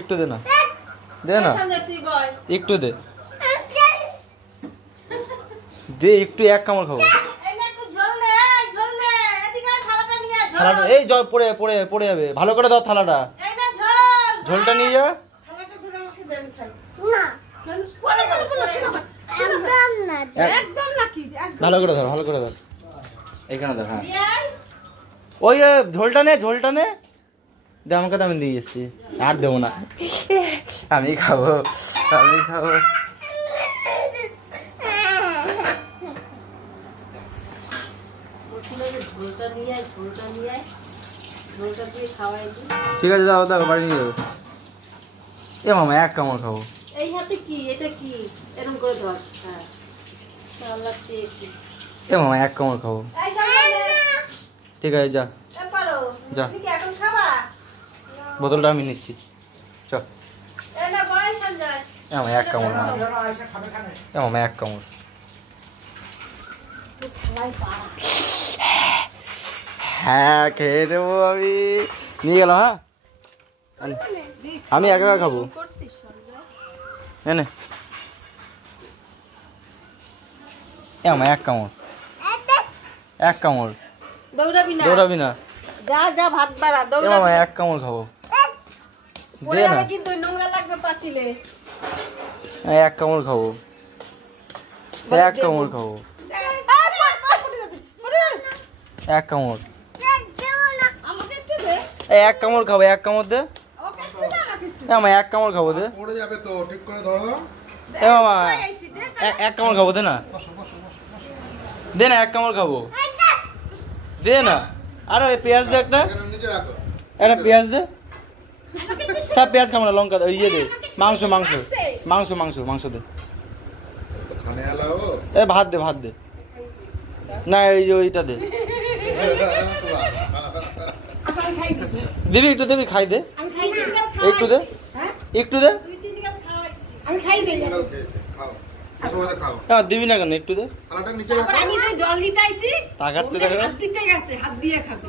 একটু দে না, দে না, একটু দে, দে একটু, এক কামড় খাবো। এই জল পড়ে পড়ে পড়ে যাবে, ভালো করে দাও থালাটা, ঝোলটা নিয়ে যা। ভালো করে ধর, ভালো করে ধর, এইখানে ধর। হ্যাঁ ওই ঝোলটা নে, ঝোলটা নে, দে আমাকে, তো আমি দিয়ে এসছি, আর দেবো না, আমি খাবো, আমি খাবো। ঠিক আছে, দাও দাও, বাড়ি নিয়ে যাবো। এ মামা এক কামড় খাবো। এই হাতে কি, এটা কি এরকম করে ধর। হ্যাঁ এ মামা এক কামড় খাবো। ঠিক আছে যা, যা, বোতলটা আমি নিচ্ছি, চল। মামা এক কামড়, মামা এক কামড়। হ্যাঁ খেয়ে নেবো, আমি নিয়ে গেলাম। হ্যাঁ আমি একা একা খাবো, এনে আমার এক কামড়, এক কামড়, দৌড়াবি না, যা যা ভাত বাড়া, দৌড়াবি, এক কামড় খাবো, পড়ে যাবে কিন্তু, নোংরা লাগবে পাতিলে। এক কামড় খাবো, এক কামড় খাবো, এক কামড়, এক কামড় খাবো, এক কামড় দে, মামা এক কামড় খাবো, দে, এ মামা এক কামড় খাবো, দে না, দে না, এক কামড় খাবো, দে না। আরে পেঁয়াজ দে, একটা একটা পেঁয়াজ দে, সব পেঁয়াজ খাবো না, লঙ্কা ইয়ে দে, মাংস মাংস মাংস মাংস মাংস দে, এ ভাত দে, ভাত দে না, এই যে ওইটা দে, দিবি একটু, দিবি খাই দে, একটু দে, একটু দে, দিবি না কেন, একটু দে, তাকাচ্ছে, দেখো হাত দিয়ে খাবে।